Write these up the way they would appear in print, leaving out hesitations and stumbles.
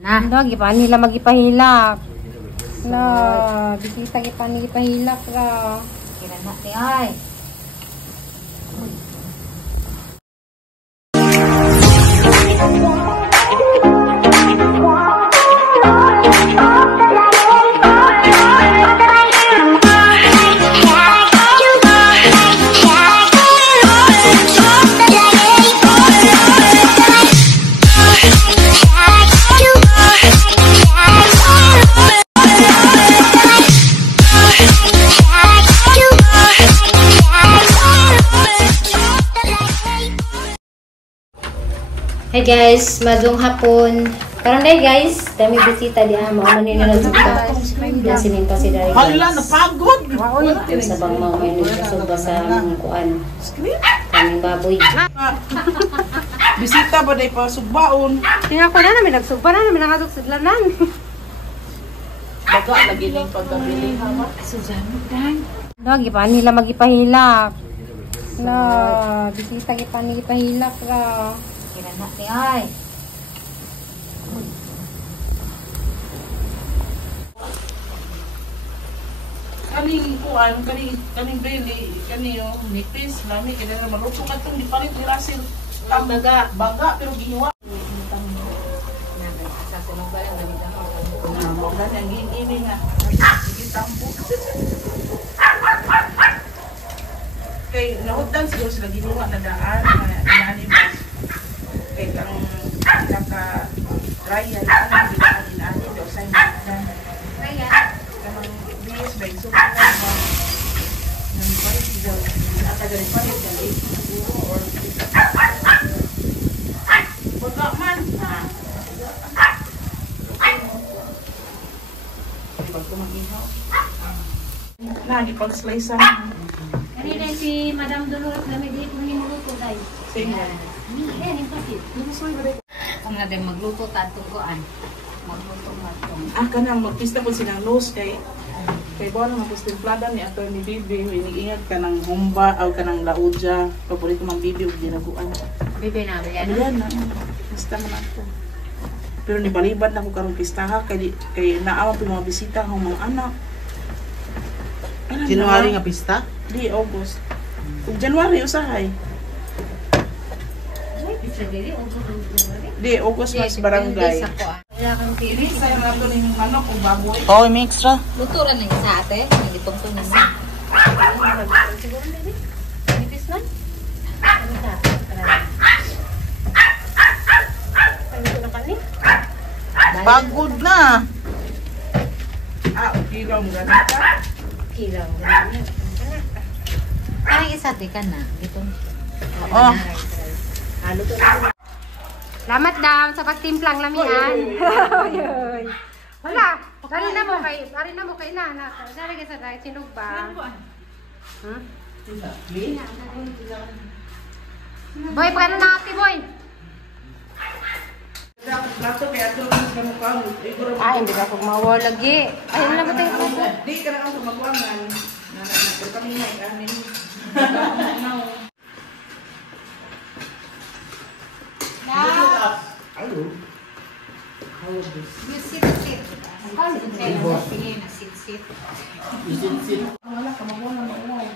Na. Hindi, gipan nila magipahilak. La, bisita gipan nila gipahilak ra. Kira na ti ay. Hey guys, madung hapon. Parang dahil guys, dami bisita diya. Mauman nila na suba. Lasinin pa si Dari guys. Hala, napagod! Sa bang mauman nila suba sa kuan. Kaming baboy. Bisita ba dahil pa sugbaon? Tingnan ko na namin, nagsugba na namin nangatok sa dlanan. Baga, lagi ng pagkabili. Sujano dan. Lagi pa nila magipahilak. La, bisita gipan nila gipahilak ra. Kira na ti ay. Kaning kuan, kaning belly, kaniyo, nipis, lami, kaya na maluto ka itong di palit nilasil. Ang baga, pero ginawa. Mga ang gini nga. Sige, tampo. Kay, nahudan siguro sila ginawa na daan, na inanimos. Kay, ang naka-trial, ang ginaan daw sa inyo. Ayan. Kamang bis, ba, so, nang balik daw, nakagaling pa rin, galing, siguro, or baga man, ha? Ba't ko mag-ihaw? Lagi pag-slice Kanina si Madam Dolores kami dito nimuluto guys. Sige. Yan, impatid. Kung nga din magluto tatong kuan. Magluto matong. Kanang magpista po silang nose kay bawa na magpustimplada ni ato ni Bibi. Iniingat ka ng humba o ka ng laudya. Paborito mang Bibi o ginaguan. Bibi na, yan. Ayan na. Pista man ako. Pero nibalibad na ko karong pistaha kay naawa po mga bisita ng mga anak. January nga pista? Di, August. Kung January, usahay. Di, August mas barangay. Hindi, sa'yo na ito ng manok o baboy. Oo, may extra. Luto rin ng isa ate. Nagitong to na siya. Siguro na din. Nipis na. Ano na? Ano ko na kanin? Pagod na. Okay lang, gano'n ka? Kilaw. Parang isa ka na. Itong. Oo. Luto na. Salamat daw sa pagtimplang lamian. Wala. Parin na mo kay na. Dari ka sa dahil sinog ba? Boy, paano na ate, boy? Plato kaya ito lang sa mukha. Hindi ka pag mawala lagi. Ayun na ba tayo po? Di ka na ang magwangan. Pero kami na ikanin. Hello. You sit. Sige na, sit. Wala ka magwangan na uwaw.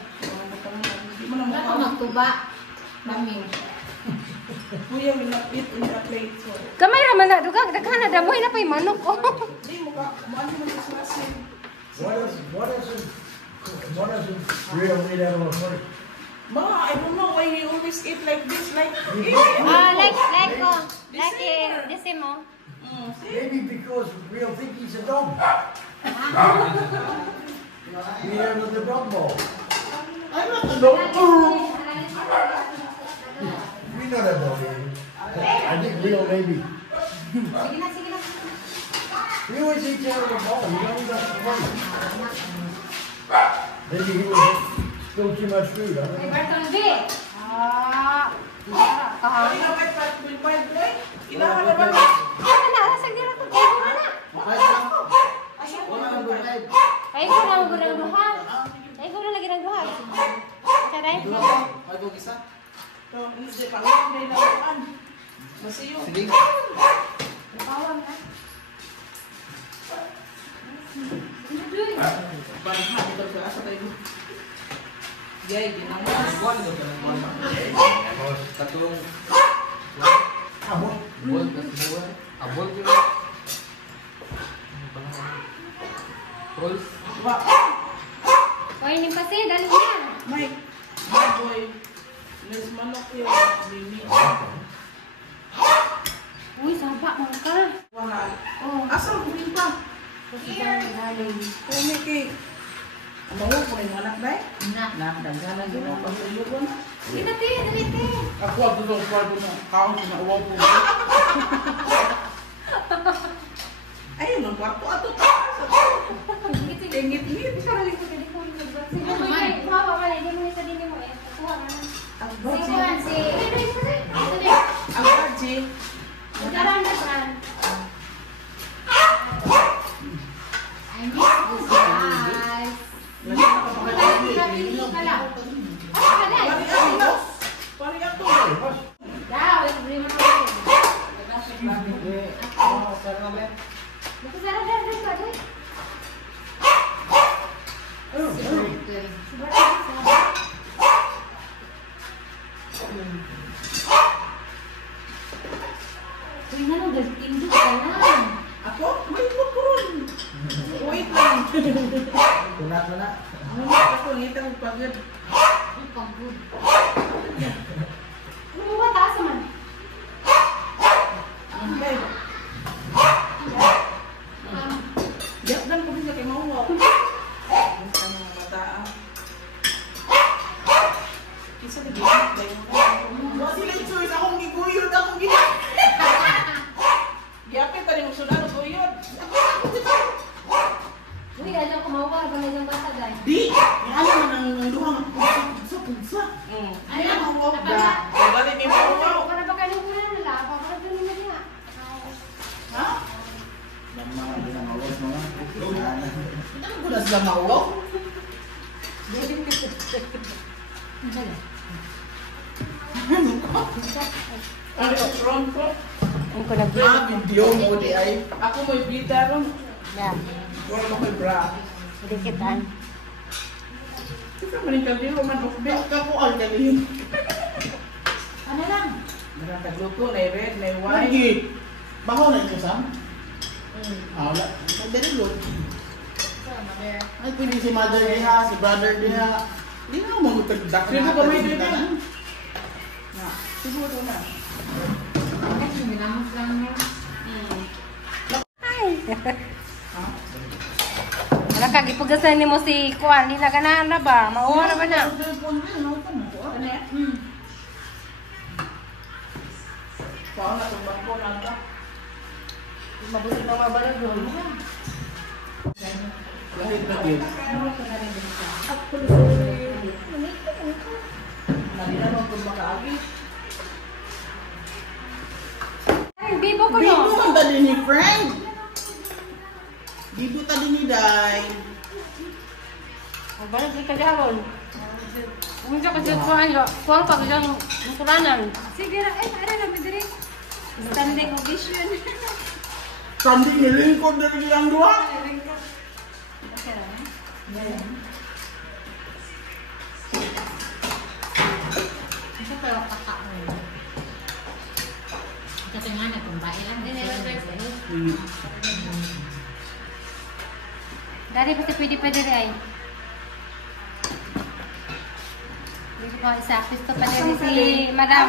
Di mo na Wala ka magtuba. Mami. Kuya, will not eat in the plate. Kamay raman na. Daghan na damoy na pa yung manok ko. Di mo ka, kumaan mo na sa asin. What is it real meat out of a pork? Ma, I don't know why he always eat like this, like Like the same mo. Maybe because we'll think he's a dog. We have the dog ball. I'm not the dog. We know that dog. I think real maybe. Sige na. We always eat out of the ball. You don't got the money. Maybe he was still too much food. I don't know. Kinahalaban mo. Ay ko lang gurang duha. Ay ko lang lagi ng duha. Saray. So, hindi pa lang din na. Masiyo. Sige. Pawang na. Jay, ginamas. Katulong. Abol yun. Rolls. Wa, Oy, nimpasi, dali na. Mike. Boy. Let's manok yun. Mimi. Uy, saba mo ka. Wala. Oh, Asa mo pa? kasi dali. Kaya kay. Ano mo ko yung anak dai? Na, dagana gyud ang paglugon. Dito, dito. Ako ato do kwarto na kaon na uwaw po. Ayun ang kwarto ato ta. Tingit-ngit. Ang baji. Ang baji. Lagi na ka Pari ato. Ako? Wait mo ko ron. Wait lang. Wala. Ako ngitang pagod. Okay. Yak dan ko bisa kay mauwa. Basta mga mata. Isa ni gimik dai. Wa sila choice akong giguyod akong gimik. Gyapit tani mo sudan og guyod. Di, ano man ang duhang pugsa. Ano ang mauwa da. Dali mi mauwa. Ha? Ano ko na sila mauwa? Ano ron ko? Ang ko nag Video mo di ay. Ako may bida ron. Yan. Wala mo kay bra. Dikitan. Kasi maningkal di man ukbel ka ko al dali. Ano lang? Nakagluto na red, na white. Lagi. Bahaw na ito, Sam? Wala. Madali lo. Ay, pwede si mother diha, si brother diha. Di na mo magtagdak Sino ba may bebe? Na, siguro na. Wala ka, gipugasan ni mo si Kuan. Hindi na ganahan na ba? Mauha na ba na? Pao na itong bangko na ito. Mabuti na mabalad doon. Lahit na din. Nalila mo itong makaagi. Ay, bibo ko Bibo no. ang dali ni friend. Bibo tali ni Day. Mabalad ka dahon. Kung siya kasi kuhan pa kayang masulanan. Sige na, ano na, madiri. Standing ovation. Standing nilingkod na nilang dua. Kasi nga nagkumbay lang. Dari pasti pwede rin ay. Hindi ko pa isa. Pisto pa rin si Madam.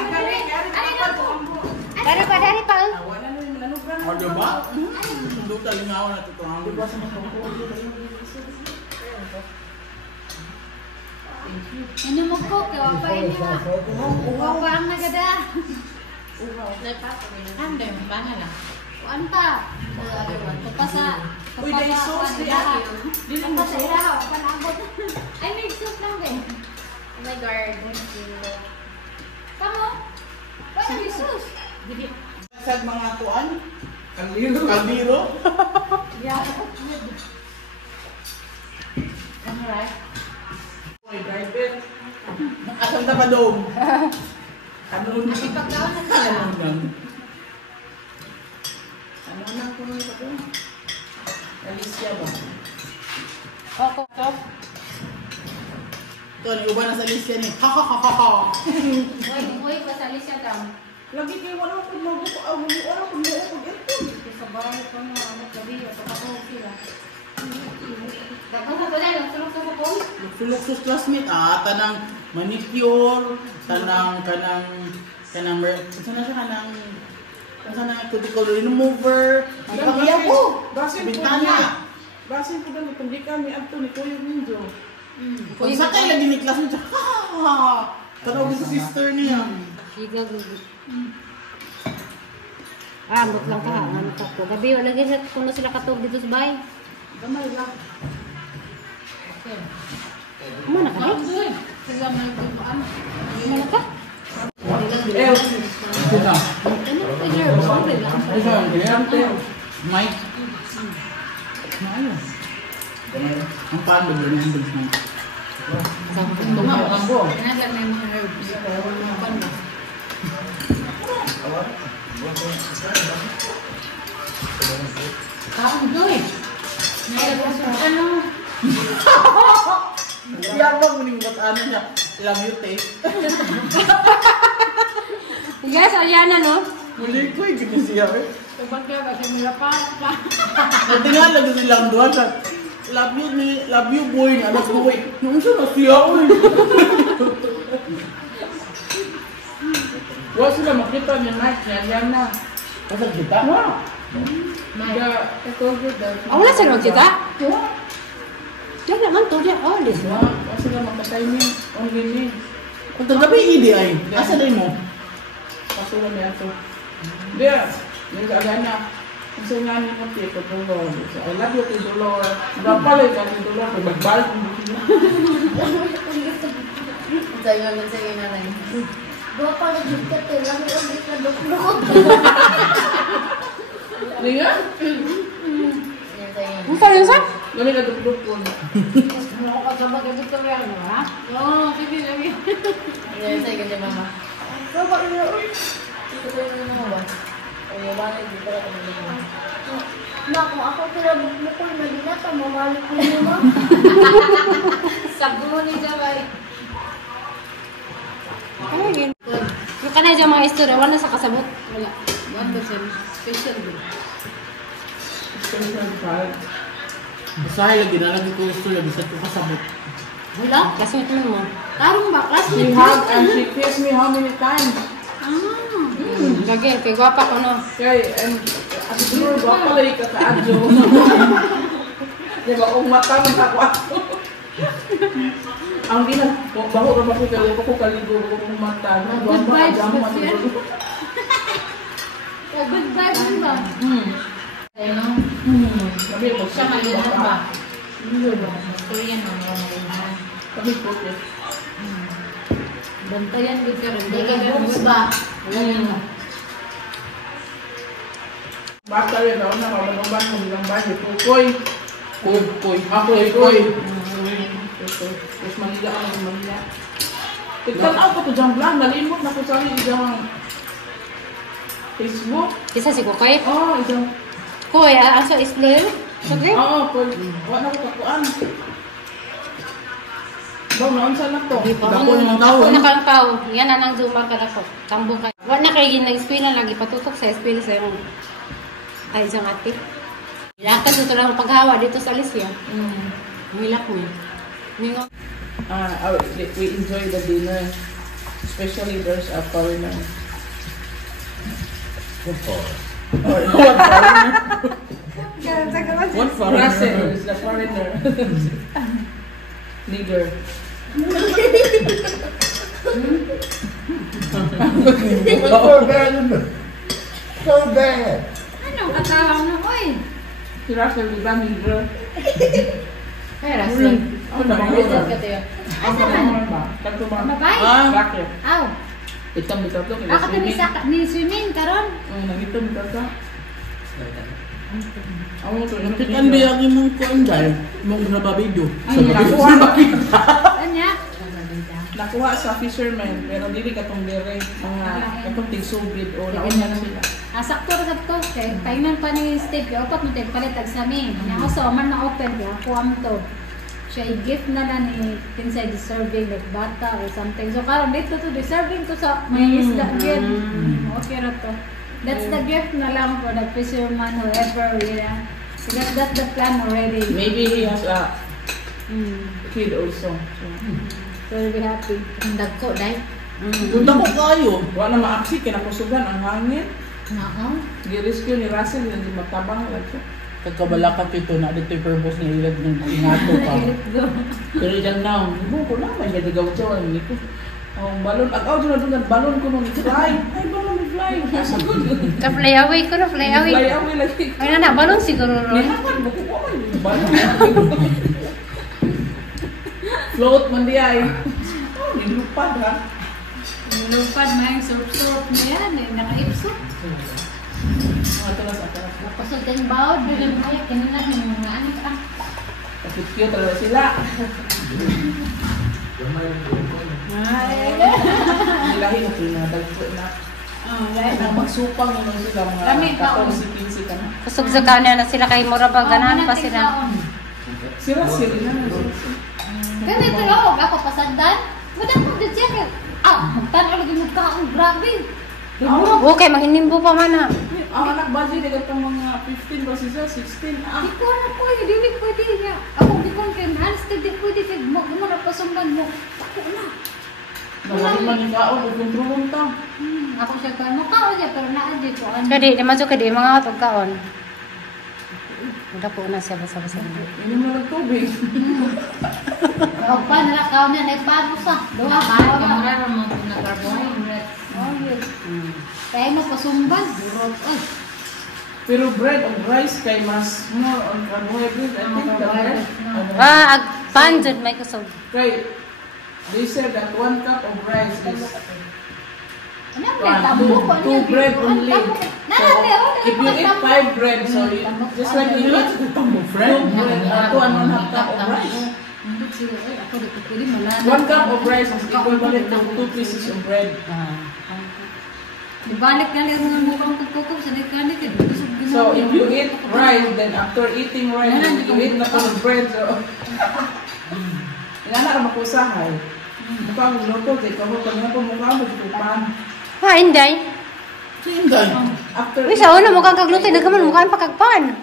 Dari pa. Wala na yung nanubran. O diba? Doon talingaw na ito. Ang diba sa Ano mo ko? Kiwapay niya. Uwawa ang nagada. Ano yung pangalan? Kuan pa. Uy, dahil sauce niya. Dili mo sauce. Ay, may soup lang din. Oh my God. Tamo? Wala may sauce. Sa mga kuan. Kaliro. Kaldiro. Ano right? Uy, driver. Asal na ba doon? Ano Ang ipagkaon na sila. Ano na ko na ito? Alicia ba? Ako. Ito, uba na sa list yan eh. Ha ha ha ha ha. Uy, pasali siya dam. Lagi kayo wala ko mabuko. Wala ko aircon. Sa bahay ko na, gabi, sa kapag sila. Dapat sa tulay, sulok sa kapag. Luksus classmate, tanang manicure, tanang, sana cuticle remover, ang paghiya ko, bintana. Basin ko dami, kung di kami abto ni Kuya Minjo. Kung sa kayo lagi may classmate, tanong sa sister niya. Siga, gugu. Ambot lang ka, ano ka ko. Gabi, wala ganyan kung sila katog dito sa bahay. Gamay lang. Ano na ka? Sila may tumaan. Ano ka? Ito. Mike. Ano? Ang paano ba yung handles mo? Nasa may mga herbs. Mga banda. Kaon doy. Ano? Yabang mo ning ano niya. Love you, taste. Yes, Ariana, no? Muli ko, hindi siya eh. Kapag kaya kasi may lapat. Natingan lang silang doon sa love you boy, anak boy. Nung siya na siya, oy. Wala sila makita niya Mike, yan na. Kasag kita? Wow. Wala sila magkita? Diyan naman to, diyan. Oh, this one. Wala sila makataymin. Only me. Kung tagabi, hindi ay. Asa na mo? Pasulan niya ito. Dia, yung agana. Ang nga niya mo tiyo, Dolor. I love you, Tito Dolor. Napalay ka, Tito Dolor. Magbalik mo dito. Sa'yo na lang. Dua pa na dito ka, lang yung ulit na dukdukot. Hindi nga? Ang pala sa? Gani ka dukduk ko. Ano ko kasama ka dito rin, ha? Oo, sige, sige. Iya, saya kerja mama. Coba ini. Itu saya kerja mama, Bang. Oh, ya balik di pala teman-teman. Mak, kung ako sila bukol na dinata, mamalik ko yun, ma. Sabu ni Jawai. Ano yun? Yung kanay dyan mga istorya, wala sa kasabot. Wala. 1% special din. Basahin lagi na lagi ko gusto lagi sa kasabot. Wala? Kaswit mo. Tarong ba? She hugged and she kissed me how many times? Gagi, kay gwapa ko no. Kay, at siguro ba pala ka sa adyo. Di ba, kung mata mo sa kwato. Ang gina, baho na ba ko kaligo kung mata. Good vibes ba siya? Good vibes ba? Ano? Sabi mo, Siya malihan ba? Hindi ba? Korean na malihan. Sabi ko, Bantayan din ka rin. Hindi ka books ba? bata rin ako na kamanaban mo bilang bahay. Kukoy. Koy. Koy. Tapos Manila ako ng Manila. Tigtanaw ko ito dyan vlog. Nalimot na ko sa akin isang Facebook. Isa si Kukoy. Oh, isang... Koy, asa islo? Sige. Oo, Koy. Wala ko kakuan. Baw, naunsa na to. Dako naman tao. Ako na kang tao. Yan na nang zumar ka dako. Tambong ka. Wala na kayo nag-eskwela lagi. Patutok sa eskwela sa yung... Ay, isang ate. Ilakas ito lang ang paghawa dito sa Alicia. Milak mo. Mingo. We enjoy the dinner. Especially there's a foreigner. What for? What foreigner? Russell is the foreigner. Nigger. So bad. Anong katawang na, oy? Si Russell, di ba, nigger? Ay, Russell. Ano ba? Russell ka tayo. Ano ba? Kantuman. Mabay? Bakit? Aw. Itam dito to. Ako ni swimming karon. Nangito dito to. Ako to. Kitan biya imong kuan dai, mong nababidyo. Nakuha ba? Anya? Nakuha sa fisherman. Pero dili katong dire. Mga katong tigsubid o nauna na sila. Sakto ra sakto. Kay painan pa ni Steve, kay upat mo tay palit ag sa amin. Nya ako sa man na open kay ako am to. siya i-gift na na ni kinsay deserving like bata or something. So karon dito to deserving to sa may isda gid. Okay ra to. That's the gift na lang for the fisherman whoever, yeah. Because that's the plan already. Maybe he has a kid also. So we'll be happy. Ang dagko, dahil. Ganda ko kayo. Wala na maaksi, kinakusugan ang hangin. Nako. Girescue ni Russell, hindi magtabang lang siya. Pagkabalakat ito na dito yung purpose niya ilad ng inato pa. Pero dyan na, ibo ko na, may gadigaw siya. Ang ito. Ang balon, agaw dyan na doon, balon ko nung fly. Ay, balon ni fly. Kasagod. Ka-fly away ko na, fly away. Fly away lagi. Ay na, balon siguro ron. Nihaman mo ko, oh, balon. Float man di ay. Oh, nilupad ha. Nilupad na yung surp-surp niya yan eh, nakaipso. Atalas. Kusog tayong bawod. Bilang kaya, kinilang yung mga anak ah. Cute talaga sila. Ilahin na pinadagpo na. Ang magsupang yun sila, Kami, mga 14-15 ka na. Kusog sa kanya na sila kay mura ba ganahan pa sila. Sila na. Ganito lang, ako pasandan. Madang mo dito siya. Magtanaw lagi magkaon. Grabe. Okay, manginimbo pa man ha. Ang anak ba di dagat mga 15 ba siya? 16? Di ko na po, hindi pwede niya. Ako di ko kaya halos hindi pwede kaya mo na pasundan mo. Ako na. Nalagi man yung kaon, nagkontrolong ta. Ako siya kaya makaon niya pero naadya ko. Kadi, di man kadi mga katog kaon. Dapo na siya basa-basa. Inom na ng tubig. Huwag pa nalakaw niya. Nagbago sa. Duha pa. Kamara mo na carbohydrates. Oh, yes. Kaya mo pasumban. Durot. Ay. Pero bread and rice kay mas more on carbohydrate. I think the bread. Panjud may kusog. Kay, they said that 1 cup of rice is Ano ba? Tambo ko. 2 bread only. So, if you eat 5 bread, so just like you eat 2 bread, 2.5 cup of rice. Ako di ko pwede malala. 1 cup of rice is equivalent to 2 pieces of bread. Ibalik na lang ng mukhang kukukup sa nagkanik. So if you eat rice, then after eating rice, you eat na po ng bread. So, inana ka makusahay. Mukha ang luto, ikaw mo, pag na po mukha mo, tupan. Inday. Sinday. After Uy, sa una mukhang kaglutoy, nagaman mukhang pakagpan.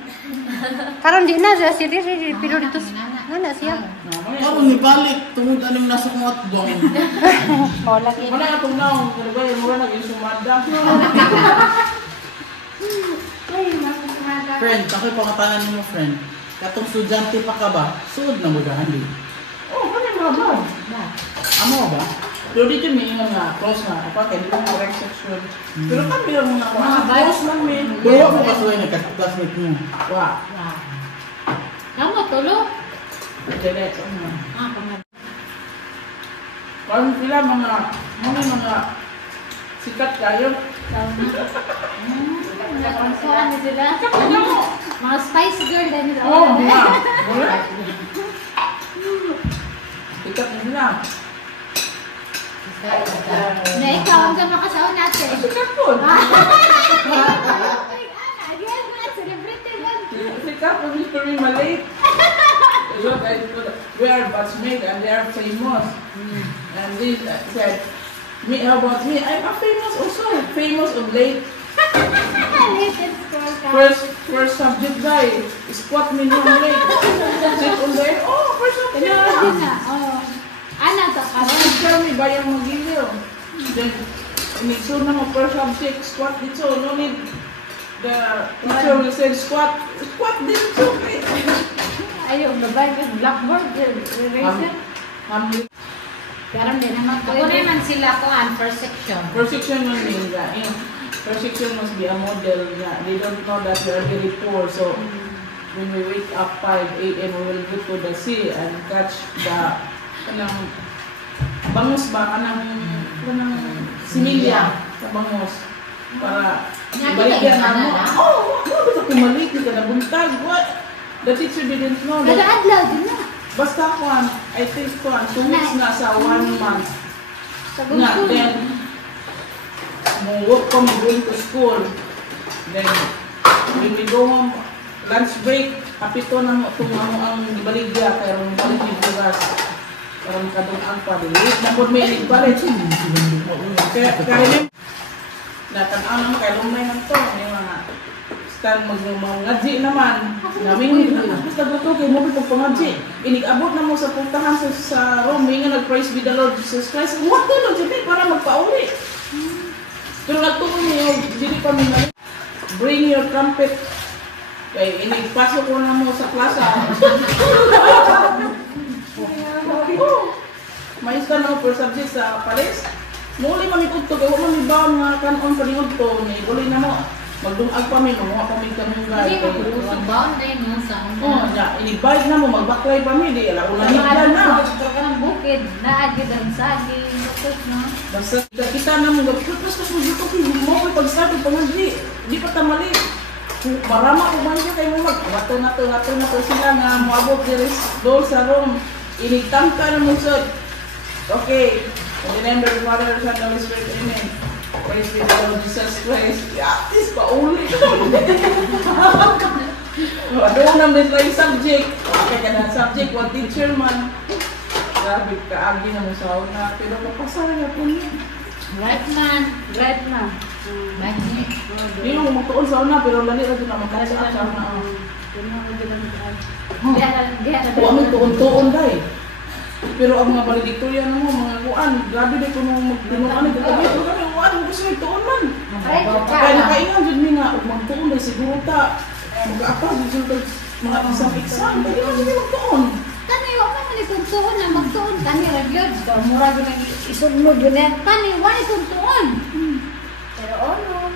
Karon di na siya, siri, pero dito, na siya. Parang ibalik, tungod anong nasa kong atdong. O, lagi. Wala na itong naong, kalagay, mura naging sumada. Friend, ako'y pangatangan mo, friend. Katong estudyante pa ka ba? Suod na mo dahil. Oh, ano yung mga Amo ba? pero dito may nga close na, apa, kaya di ko correct section. Pero kami lang muna, close lang may. Bawa mo kasuhay na classmate niyo. Wah, Kamu tulo. diretso na. Pangal. Parang sila mga sikat kayo. Nakansuhan na sila. Mga Spice Girl din nila. Oo, mga. Wala. Sikat na sila. Na ikaw ang kamakasawa natin. Sikat po. Again, mga celebrity man. Sikat po, Mr. Malate. We are batchmate and they are famous. And they said, how about me? I'm a famous also. Famous of late. First subject guy. Squat me on late. Sit on there. Oh, first subject. Ana to ka. Tell me ba yung magiliw? Then, so na mo first subject, squat dito. No need the teacher will say squat. Squat dito. Ayaw, babay ka. Blackboard. Eraser. Karon din naman Ako naman sila ko first section. First section man nila. First section must be a model na they don't know that we are very poor. So, when we wake up 5 a.m. we will go to the sea and catch the kanang bangus ba? Kanang similya sa bangus. Para ibaligyan namin. Oh, bakit ako maliti ka na buntag? What? The teacher didn't know that. Kada-adlaw din na. Basta kuan, I think kuan, 2 weeks na sa 1 month. Na, then, work ko, going to school. Then, when we go home, lunch break, hapito na mo itong ang baligya, kaya rin balik yung bugas. Parang kadungan pa din. Na po may balik. Kaya rin, natanaw naman, kaya lumay ng to. May mga stand mag-ngadji naman. Namin, basta ba ito, kayo mo ito pangadji. Inig-abot na mo sa puntahan sa room, may nga nag-praise be the Lord Jesus Christ. Huwag ka lang, sabi, para magpa-uli. Pero nagtukoy niyo, hindi pa may mali. Bring your trumpet. Kaya inigpasok ko na mo sa klasa. May stand out for subject sa palis. Muli mamikot to, kaya huwag mamibaon nga kanon paningod to. Uli na mo. Magdungag pa mi, mga pa mi kaming Hindi guy. mo usog ba? Hindi mo sa Oh, ya, inibike na mo, magbaklay pa mi, di ala ulan higlan na. Ito ka ng bukid, naagid ang saging, lukos, no? Basta kita na mo, gapos ka suyo ko, mo ko pagsabi pangadi, di pa tamali. Marama ko man siya kayo mo mag, nato sila nga, moabot diri doon sa room, inigtangka na mo sir. Okay, in the name of the Father, Son, and Holy Spirit, Amen. Praise be the Lord Jesus Christ. Yatis pa uli. Doon namin na yung subject. Okay ka na subject, one teacher man. Sabi kaagi na mo sa una. Pero kapasaya po niya. Right man. Right niya. Hindi mo magtuon sa una, pero lali na doon naman kaya sa una. Huwag mo tuon-tuon dahil. Pero ang mga valedictorian mo, mga kuan, grabe din kung magdinuan ito. Pero kami, kuan, gusto may tuon man. Kaya nakaingan dyan mi nga, magtuon dahil siguro ta, mag-aapas, mga isang-exam, pwede mo dyan magtuon. Kani, wala ka nalituntuon na magtuon. Kani, ragyod. Mura ko nang isunod yun eh. Kani, wala ituntuon. Pero honor.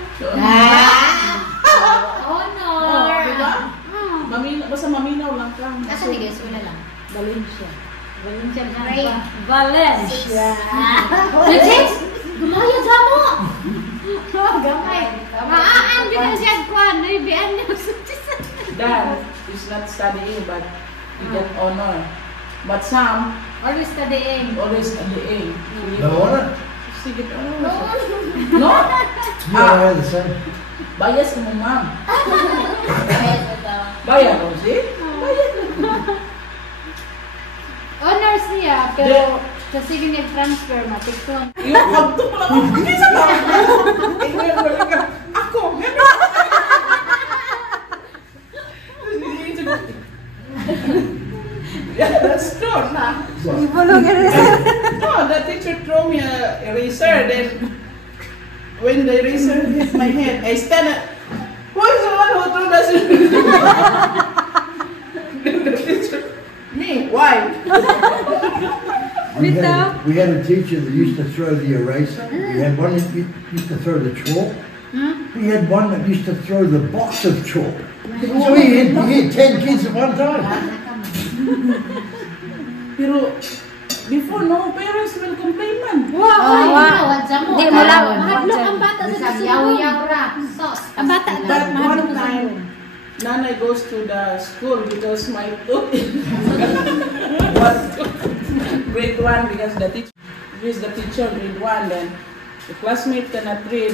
Honor. Diba? Basta maminaw lang ka. Asa ni guys, wala lang. Valencia na Ray. ba? Valencia. Nag-text? Gumayad sa mo! Gamay. Maaan din ang siya kwan. Naibian niya sa tisan. Dad is not studying, but he get honor. But Sam, Always studying. always studying. No honor? Sige, honor. No? You are the same. Bias mo, ma'am. Bayad ko daw. Bayad mo, see? Bayad mo. Honors niya, pero kasi nag-transfer, matikton. Yung hagto mo lang ako. Kisa ka. Ako. Yeah, that's true. Nah. No, the teacher threw me a eraser. Then, when the eraser hit my head, I stand up. Who is the one who threw the Then the teacher, me. Why? We had a teacher that used to throw the eraser. We had one that used to throw the chalk. We had one that used to throw the box of chalk. So he had 10 kids at one time. Pero, before, no parents will complain man. Wala sa mo. Hindi mo lang. Mahadlok ang bata sa Sa susunod. yaw-yaw ra. Sos. Ang bata, But mahadlok one sa time, susunod. Nanay goes to the school because my tooth was grade 1 because the teacher is the teacher grade 1, then the classmate cannot read,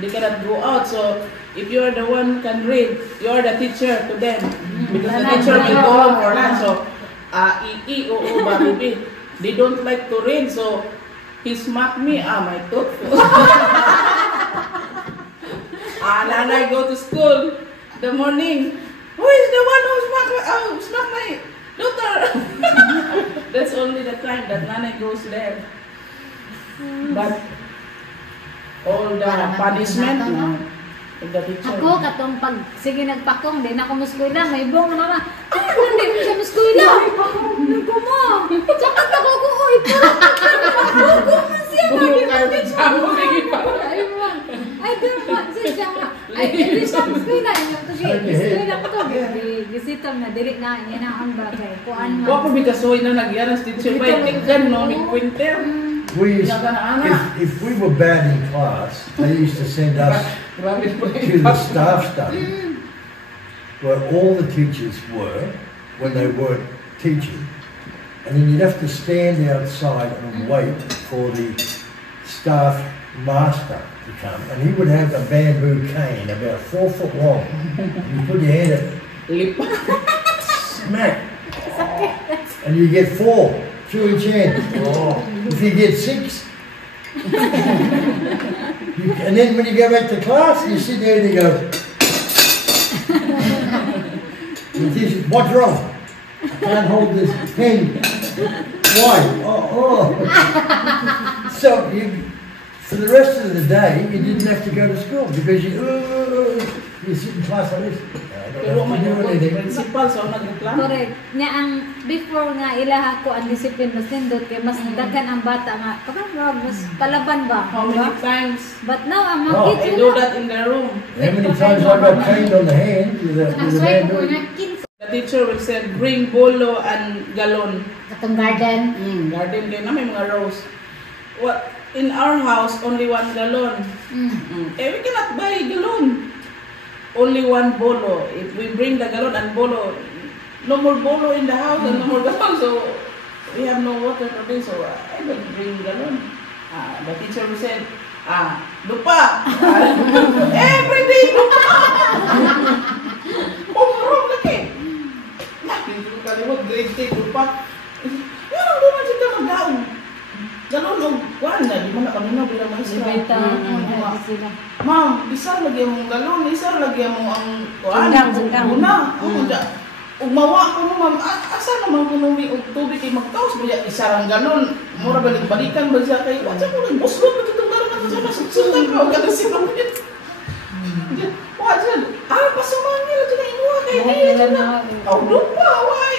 they cannot go out. So if you are the one who can read, you are the teacher to them because the teacher will go home for lunch. So baby, they don't like to read, so he smacked me. My tooth. Nanay go to school. The morning, who is the one who smacked my daughter? That's only the time that Nanay goes there. But all the punishment of the teacher. Ako, katong pag, sige nagpakong, din ako muskwila, may bong na hindi mo siya muskwila. Naku mo, tsaka nakukuoy, parang nakukuo man siya, I don't want siya nga. Ay, hindi siya muskwila. Muskwila ko to. Gisitam na, dili na, yan ang bagay. Kuan man. Wako bikasoy na nagyaras teacher ba? Tigdan no, ni Quinter. If we were bad in class, they used to send us to the staff study, where all the teachers were when they weren't teaching, and then you'd have to stand outside and wait for the staff master to come, and he would have a bamboo cane about 4 foot long. You put your hand at Lip. smack, and you get 4, 2 each hand. If you get 6, and then when you go back to class, you sit there and you go, what's wrong? I can't hold this pen. Why? Oh. So for the rest of the day, you didn't have to go to school because you sit in class like this. Pero may principal sa nagreklamo. Correct. Nga ang before nga ilaha ko ang discipline mas nindot kay mas daghan ang bata nga kapag mas palaban ba? How many times? But now ang mga Oh, kids I do that in the room. How many times I got trained on the hand with a bamboo? The teacher will say, bring bolo and galon. Katong garden. Garden din na may mga rose. What? In our house, only 1 gallon. We cannot buy gallon. Only 1 bolo. If we bring the gallon and bolo, no more bolo in the house and no more gallon. So we have no water for this. So I don't bring gallon. The teacher will say, lupa. Every day lupa. Marong lagi. Nakita ko kalimot, grade 10 lupa. Yan ang naman siya mag-gaon. Galon o kuan na, di man na kami na bilang maestra. Ma'am, isa lagi mong galon, isa lagi mo ang kuan. Sundang. Una, umawa ko mo ma'am, asa naman ko nung og tubig kay magtaos ba isa rang galon. Mura balik-balikan ba siya kay wa sa mo nagbuslot pa itong galon na sa sundan ko kada sikap nit. Wa siya, pasumangil na inuwa kay ni. Aw lupa, why?